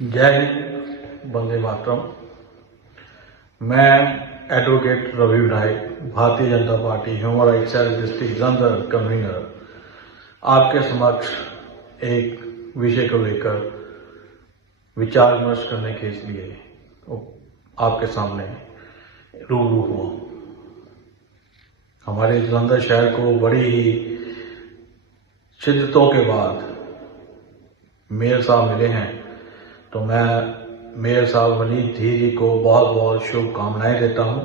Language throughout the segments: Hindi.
जय हिंद, वंदे मातरम। मैं advocate Ravi Vinayak, Bharatiya Janata party human rights cell district Jalandhar convener, आपके समक्ष एक विषय को लेकर विचार विमर्श करने के लिए आपके सामने रूबरू हुआ। हमारे जलंधर शहर को बड़ी ही शिद्दतों के बाद मेयर साहब मिले हैं, तो मैं मेयर साहब वनीत धी जी को बहुत बहुत शुभकामनाएं देता हूं,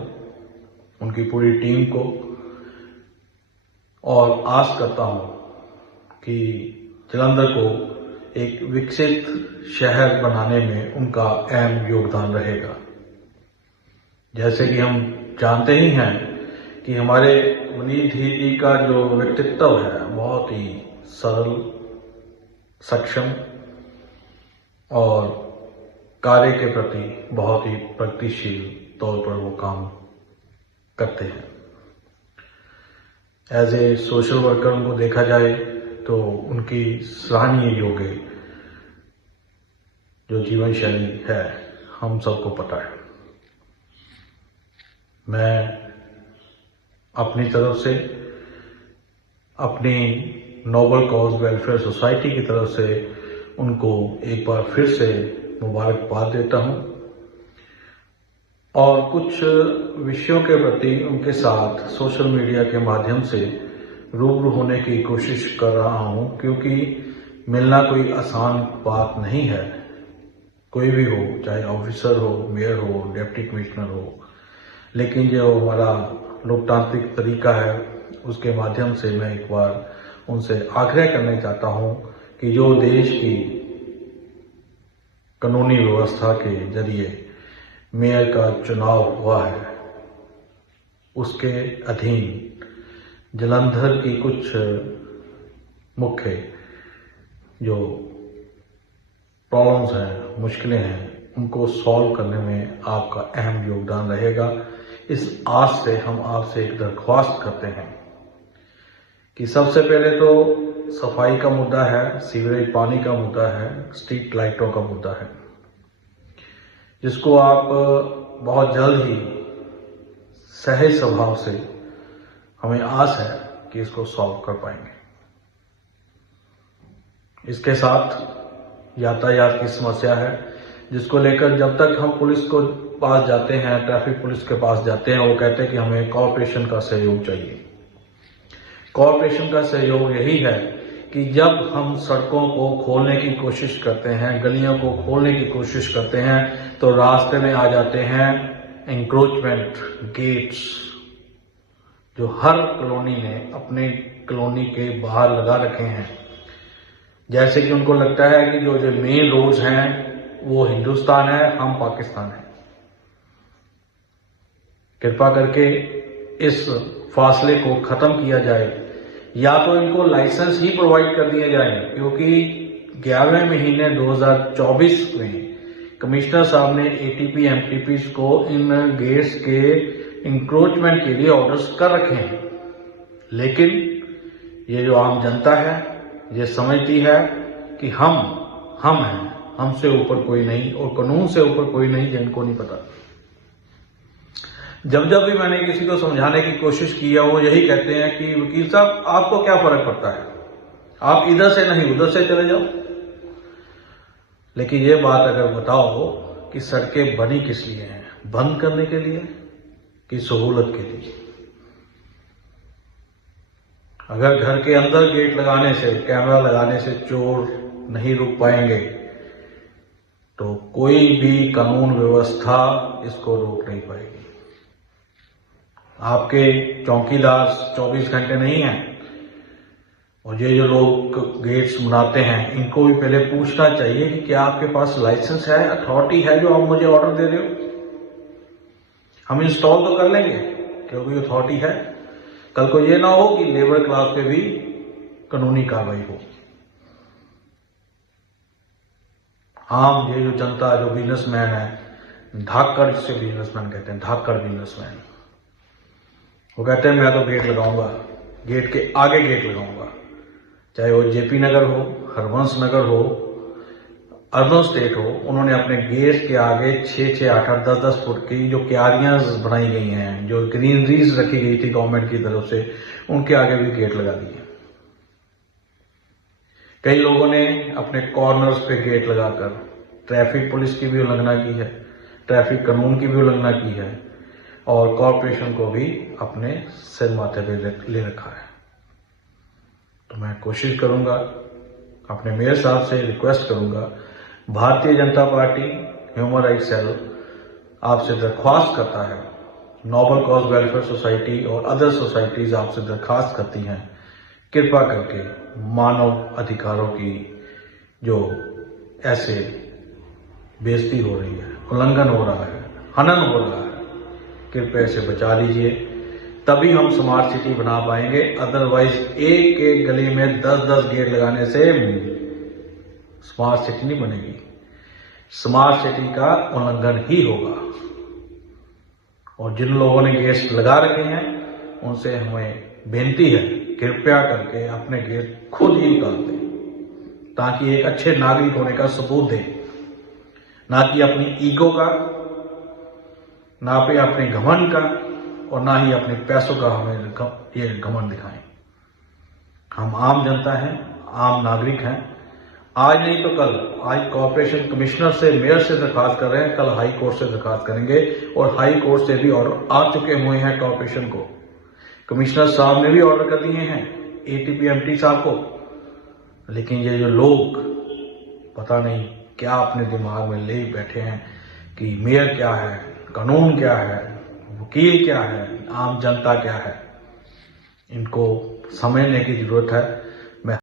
उनकी पूरी टीम को, और आस करता हूं कि जलंधर को एक विकसित शहर बनाने में उनका अहम योगदान रहेगा। जैसे कि हम जानते ही हैं कि हमारे वनीत धी जी का जो व्यक्तित्व है बहुत ही सरल, सक्षम और कार्य के प्रति बहुत ही प्रगतिशील तौर पर वो काम करते हैं। एज ए सोशल वर्कर उनको देखा जाए तो उनकी सराहनीय योग्य जो जीवन शैली है हम सबको पता है। मैं अपनी तरफ से, अपनी नोबल कॉज वेलफेयर सोसाइटी की तरफ से उनको एक बार फिर से मुबारकबाद देता हूं और कुछ विषयों के प्रति उनके साथ सोशल मीडिया के माध्यम से रूबरू होने की कोशिश कर रहा हूं, क्योंकि मिलना कोई आसान बात नहीं है। कोई भी हो, चाहे ऑफिसर हो, मेयर हो, डिप्टी कमिश्नर हो, लेकिन जो हमारा लोकतांत्रिक तरीका है उसके माध्यम से मैं एक बार उनसे आग्रह करना चाहता हूं कि जो देश की कानूनी व्यवस्था के जरिए मेयर का चुनाव हुआ है उसके अधीन जलंधर की कुछ मुख्य जो प्रॉब्लम्स हैं, मुश्किलें हैं, उनको सॉल्व करने में आपका अहम योगदान रहेगा। इस आस से हम आपसे एक दरख्वास्त करते हैं कि सबसे पहले तो सफाई का मुद्दा है, सीवरेज पानी का मुद्दा है, स्ट्रीट लाइटों का मुद्दा है, जिसको आप बहुत जल्द ही सहज स्वभाव से, हमें आस है कि इसको सॉल्व कर पाएंगे। इसके साथ यातायात की समस्या है, जिसको लेकर जब तक हम पुलिस को पास जाते हैं, ट्रैफिक पुलिस के पास जाते हैं, वो कहते हैं कि हमें कॉर्पोरेशन का सहयोग चाहिए। कॉर्पोरेशन का सहयोग यही है कि जब हम सड़कों को खोलने की कोशिश करते हैं, गलियों को खोलने की कोशिश करते हैं, तो रास्ते में आ जाते हैं एंक्रोचमेंट गेट्स, जो हर कॉलोनी ने अपने कॉलोनी के बाहर लगा रखे हैं। जैसे कि उनको लगता है कि जो मेन रोड्स हैं वो हिंदुस्तान है, हम पाकिस्तान है। कृपा करके इस फासले को खत्म किया जाए, या तो इनको लाइसेंस ही प्रोवाइड कर दिए जाए, क्योंकि 11वें महीने 2024 में कमिश्नर साहब ने एटीपी एमटीपी को इन गेट्स के इंक्रोचमेंट के लिए ऑर्डर्स कर रखे हैं। लेकिन ये जो आम जनता है ये समझती है कि हम हैं, हमसे ऊपर कोई नहीं और कानून से ऊपर कोई नहीं, जिनको नहीं पता। जब भी मैंने किसी को समझाने की कोशिश की है, वो यही कहते हैं कि वकील साहब आपको क्या फर्क पड़ता है, आप इधर से नहीं उधर से चले जाओ। लेकिन ये बात अगर बताओ कि सड़कें बनी किस लिए हैं, बंद करने के लिए कि सहूलत के लिए? अगर घर के अंदर गेट लगाने से, कैमरा लगाने से चोर नहीं रुक पाएंगे, तो कोई भी कानून व्यवस्था इसको रोक नहीं पाएगी। आपके चौकीदार 24 घंटे नहीं हैं, और ये जो लोग गेट्स बनाते हैं इनको भी पहले पूछना चाहिए कि क्या आपके पास लाइसेंस है, अथॉरिटी है जो आप मुझे ऑर्डर दे रहे हो। हम इंस्टॉल तो कर लेंगे क्योंकि अथॉरिटी है, कल को ये ना हो कि लेबर क्लास पे भी कानूनी कार्रवाई हो। आम ये जो जनता, जो बिजनेसमैन है, धाकड़ जिसे बिजनेसमैन कहते हैं, धाकड़ बिजनेसमैन, वो कहते हैं मैं तो गेट लगाऊंगा, गेट के आगे गेट लगाऊंगा, चाहे वो जेपी नगर हो, हरवंश नगर हो, अर्बन स्टेट हो, उन्होंने अपने गेट के आगे 6-6, 8-8, 10-10 फुट की जो क्यारियां बनाई गई हैं, जो ग्रीनरीज रखी गई थी गवर्नमेंट की तरफ से, उनके आगे भी गेट लगा दिए। कई लोगों ने अपने कॉर्नर्स पे गेट लगाकर ट्रैफिक पुलिस की भी उल्लंघना की है, ट्रैफिक कानून की भी उल्लंघना की है और कॉर्पोरेशन को भी अपने सिर माथे पे ले रखा है। तो मैं कोशिश करूंगा, अपने मेयर साहब से रिक्वेस्ट करूंगा, भारतीय Janata party human rights cell आपसे दरख्वास्त करता है, नोबल कॉज वेलफेयर सोसाइटी और अदर सोसाइटीज आपसे दरख्वास्त करती हैं, कृपा करके मानव अधिकारों की जो ऐसे बेइज्जती हो रही है, उल्लंघन हो रहा है, हनन हो रहा है, कृपया इसे बचा लीजिए, तभी हम स्मार्ट सिटी बना पाएंगे। अदरवाइज एक एक गली में 10-10 गेट लगाने से स्मार्ट सिटी नहीं बनेगी, स्मार्ट सिटी का उल्लंघन ही होगा। और जिन लोगों ने गेट लगा रखे हैं उनसे हमें बेनती है, कृपया करके अपने गेट खुद ही निकाल दें, ताकि एक अच्छे नागरिक होने का सबूत दें, ना कि अपनी ईगो का, ना पे अपने घमंड का और ना ही अपने पैसों का हमें ये घमंड दिखाएं। हम आम जनता हैं, आम नागरिक हैं। आज नहीं तो कल, आज कॉर्पोरेशन कमिश्नर से, मेयर से दरखास्त कर रहे हैं, कल हाई कोर्ट से दरखास्त करेंगे और हाई कोर्ट से भी ऑर्डर आ चुके हुए हैं कॉर्पोरेशन को। कमिश्नर साहब ने भी ऑर्डर कर दिए हैं एटीपी एमटी साहब को। लेकिन ये जो लोग पता नहीं क्या अपने दिमाग में ले बैठे हैं कि मेयर क्या है, कानून क्या है, वकील क्या है, आम जनता क्या है, इनको समझने की जरूरत है।